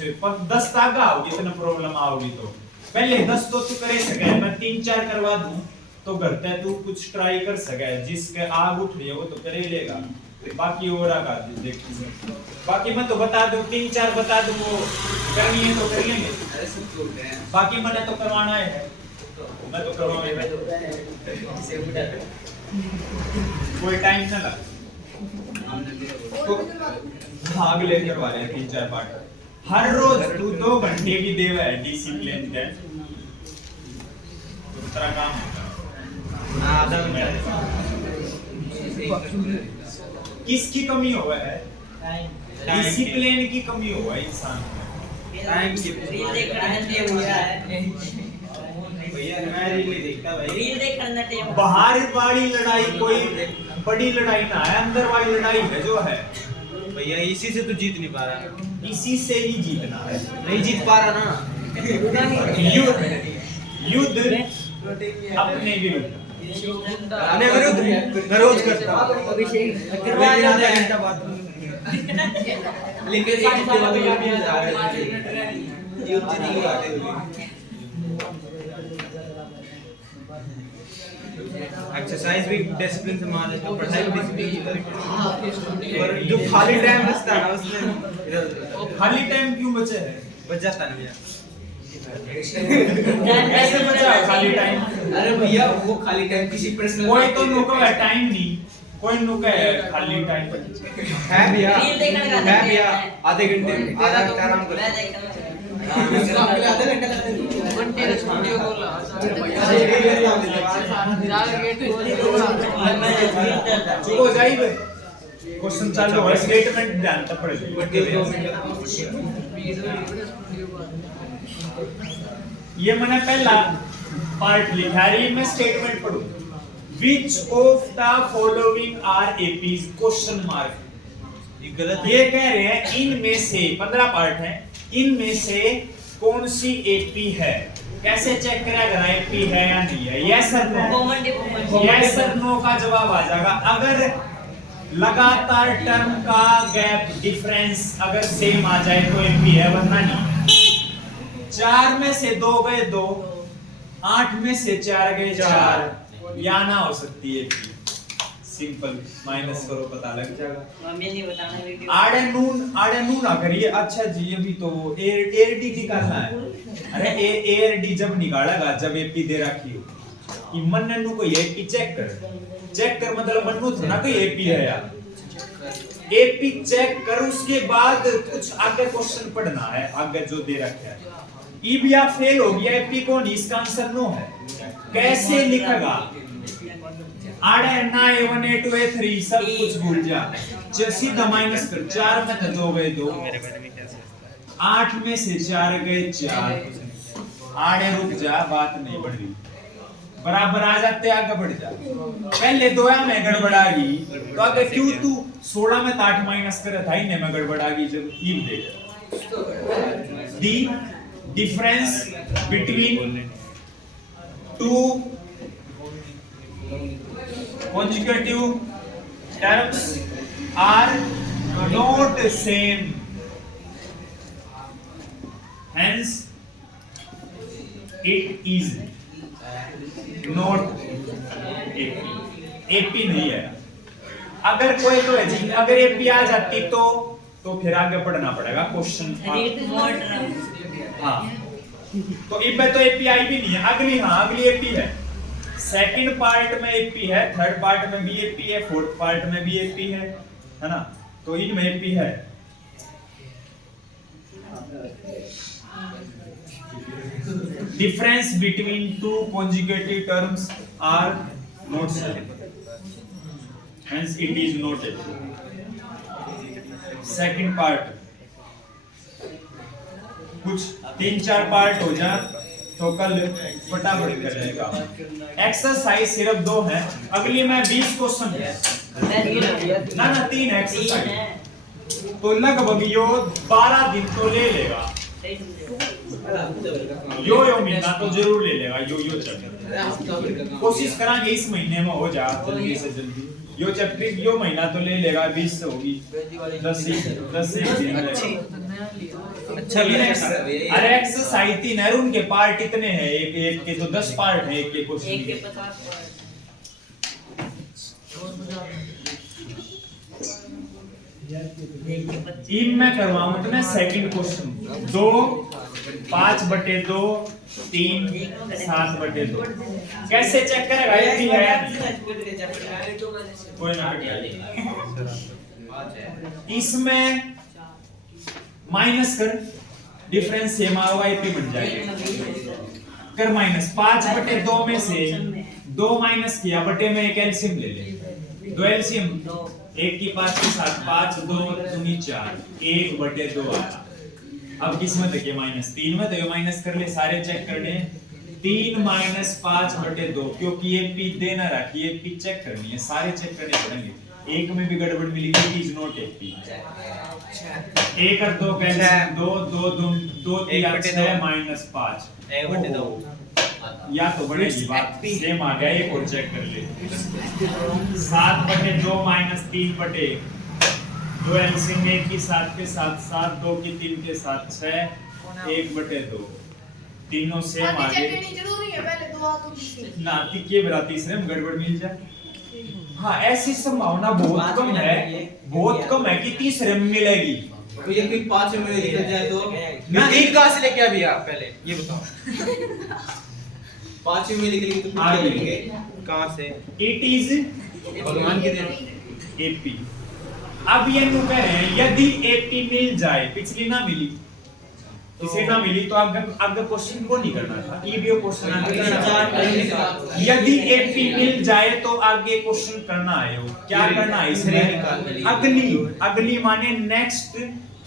10 तक आओगी तने प्रॉब्लम आओगी तो पहले 10 तो तू करे सके, मैं 3-4 करवा दूं तो करते तू कुछ ट्राई कर सके, जिसके आग उठ रही है वो तो करे लेगा, बाकी और आगा देख बाकी मैं तो बता दूं 3-4 बता दूं वो करनी है तो कर लेंगे, बाकी मैंने तो करवाना है मैं तो करवाऊंगा कोई टाइम ना लगा तो भाग ले करवा रहे हैं 3-4 पार्ट हर रोज तू 2 घंटे की देवा है डिसिप्लिन का तो तेरा काम होगा किसकी कमी हुआ है डिसिप्लिन की कमी हुआ है इंसान में टाइम की रील देखना है टेम हो रहा है भैया मैं रील नहीं देखता भाई रील देखना टेम बाहर वाली लड़ाई कोई बड़ी लड़ाई ना है, अंदर वाली लड़ाई है जो है भैया इसी से तो जीत नहीं पा रहा, इसी से ही जीतना है। नहीं जीत पा रहा ना युद्ध अपने विरुद्ध अपने विरुद्ध मैं रोज करता हूँ करवा लेकिन आधा लेते घंटा बाद लेकिन एक हफ्ते बाद ये भी जा रहे हैं ये जीत की बातें हुई एक्सरसाइज भी डिसिप्लिन से मान लेते हो, पढ़ाई भी डिसिप्लिन और जो खाली टाइम बचता है ना उसमें इधर खाली टाइम क्यों बचे है बच जाता है भैया कैसे बचा है खाली टाइम? अरे भैया वो खाली टाइम किसी पर्सनल कोई तो नुका है टाइम नहीं, कोई नुका है खाली टाइम है भैया रील देखने का है भैया आधे घंटे आराम कर मैं देखता हूं आधे घंटे लगते चुप हो जाइए क्वेश्चन चालू है स्टेटमेंट ध्यान तक पड़ेगा। ये मैंने पहला पार्ट लिखा है, मैं स्टेटमेंट पढ़ूं which of the following are APs question mark ये गलत ये कह रहे हैं इनमें से 15 पार्ट हैं, इनमें से कौन सी एपी है, कैसे चेक करें अगर एपी है या नहीं है, यस और नो, कॉमन डिफॉर्मेशन यस और नो का जवाब आ जाएगा। अगर लगातार टर्म का गैप डिफरेंस अगर सेम आ जाए तो एपी है, वरना नहीं। 4 में से 2 गए 2, 8 में से 4 गए 4, या ना हो सकती है एपी। सिंपल माइनस करो पता लग जाएगा। हमें नहीं बताना वीडियो आड़े नून ना करिए। अच्छा जी अभी तो एआरडी निकालना है। अरे एआरडी जब निकालेगा जब एपी दे रखी हो कि मन नु को एपी चेक कर मतलब मन्नू थोड़ा कोई एपी है यार। एपी चेक कर उसके बाद कुछ आगे क्वेश्चन पढ़ना है आगे जो दे रखा है। ई भी आप फेल हो गया एपी को नहीं, इसका आंसर नो है। कैसे लिखेगा? आड़े ना A1 A2 A3 सब कुछ भूल जा, सीधा माइनस कर। 4 में तो 2 गए 2, 8 में से 4 गए 4। आड़े रुक जा, बात नहीं बढ़ रही, बराबर आ जाते आगे बढ़ जा। पहले 2 में गड़बड़ा गई तो आगे क्यों तू 16 में 8 माइनस करे था, इन्हें में गड़बड़ा गई जब ई देख दी difference between two consecutive terms are not same, hence it is not AP। AP नहीं है। अगर कोई तो है जी, अगर AP आ जाती तो फिर आगे पढ़ना पड़ेगा क्वेश्चन। हाँ तो इब तो एपी आई भी नहीं है, अगली हाँ अगली एपी है। सेकंड पार्ट में एपी है, थर्ड पार्ट में भी एपी है, फोर्थ पार्ट में भी एपी है ना? तो इनमें एपी है। Difference between two consecutive terms are not same. Hence it is noted. Second part. कुछ 3-4 पार्ट हो जाए तो कल फटाफट कर लेगा। एक्सरसाइज सिर्फ 2 है, अगली में 20 क्वेश्चन है ना 3 एक्सरसाइज, तो लगभग यो 12 दिन तो ले लेगा। यो महीना तो जरूर ले लेगा। यो चैप्टर कोशिश करेंगे इस महीने में हो जाए जल्दी से जल्दी। यो चैप्टर यो महीना तो ले लेगा, 20 से होगी 10 दिन। अच्छा अरे एक्सरसाइज 3 है, उनके पार्ट इतने हैं, एक के तो 10 पार्ट है, एक के क्वेश्चन। मैं करवाऊं तो मैं सेकंड क्वेश्चन 2 5/2 3 7/2 कैसे चेक करेगा? ये भी है कोई ना। इसमें माइनस कर, डिफरेंस सेम होगा, एपी बन जाएगा। कर माइनस 5/2 में से 2 माइनस किया, बटे में एक एलसीएम ले ले। 2 एलसीएम 1 की 5 के साथ 5 2 दूनी 4 1/2 आया। अब किसमें देखिए -3 में, तो ये माइनस कर ले, सारे चेक कर ले। 3 - 5/2 क्योंकि ये पी देना रखी है, पी चेक करनी है, सारे चेक करने पड़ेंगे। एक में भी गड़बड़ मिलेगी, इज नॉट एपी। 1 और 2 कैसे 2 2 2 3 -5 1/2 या तो बड़ेगी बात सेम आ गया। एक और चेक कर ले 7/2 - 3/1 2 एलसीएम 1 की 7 के साथ 7 2 की 3 के साथ 6 1/2 तीनों सेम आ गए। जरूरी है पहले 2 तो तीसरे ना के बरा तीसरे में गड़बड़ मिल जाए। हाँ ऐसी संभावना बहुत कम है, बहुत कम है कि तीसरे में मिलेगी। तो ये कोई 5 में निकल जाए तो ना 3 कहां से लेके अभी आप पहले ये बताओ। 5 में निकलेगी तो आ फिर गई। कहां से? इट इज भगवान के दिन एपी। अब ये नु कह रहे हैं यदि एपी मिल जाए, पिछली ना मिली, इसे ना मिली तो आगे क्वेश्चन को नहीं करना था, ये भी क्वेश्चन आगे करना। यदि एपी मिल जाए तो आगे क्वेश्चन करना है। क्या करना है इसमें? अगली माने नेक्स्ट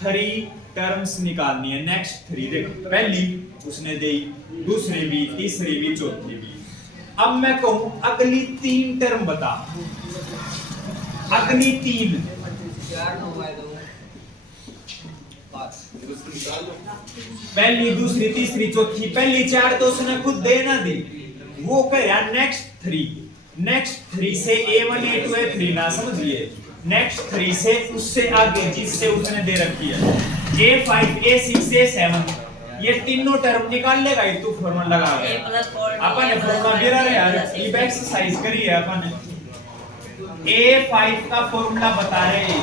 3 टर्म्स निकालनी है। नेक्स्ट 3 देख, पहली उसने दी, दूसरी भी, तीसरी भी, चौथी भी। अब मैं कहूं अगली 3 टर्म बता। अगली 3 पहली, दूसरी, तीसरी, चौथी। पहली 4 तो उसने खुद दे ना दी, वो कह रहा नेक्स्ट 3 से A1 A2 A3 ना समझिए। नेक्स्ट 3 से उससे आगे जिससे उसने दे रखी है A5 A6 A7 ये तीनों टर्म निकाल लेगा। ये तू फॉर्मूला लगा अपन ने फॉर्मूला दे रहा है यार, ये एक्सरसाइज करी है अपन ने। A5 का फॉर्मूला बता रहे,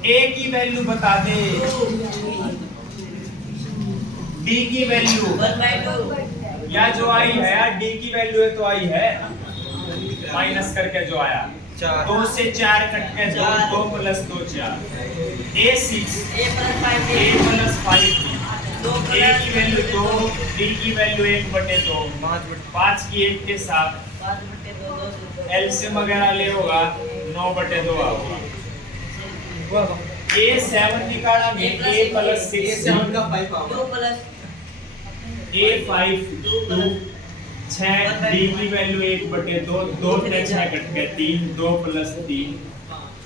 A की वैल्यू बता दे, D की वैल्यू 1/2 या जो आई है यार, D की वैल्यू है तो आई है, माइनस करके जो आया 2 से 4 कट के 2 2 + 2 4 A6 A + 5 A की वैल्यू 2 D की वैल्यू 1/2 5 की 1 के साथ एलसीएम वगैरह ले होगा 9/2 होगा। A7 निकाला A + 6 7 का 5 आओ 2 + A5 2 6 D की वैल्यू 1/2 2 से 6 कट गए 3 2 + 3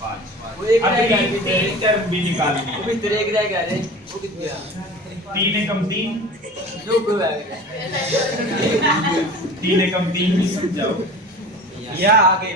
5। अब ये टर्म भी निकालनी है। वो भी एक रह गया रे, वो कितनी है? 3 एकम 3 जो को है 3 एकम 3 भी समझाओ या आगे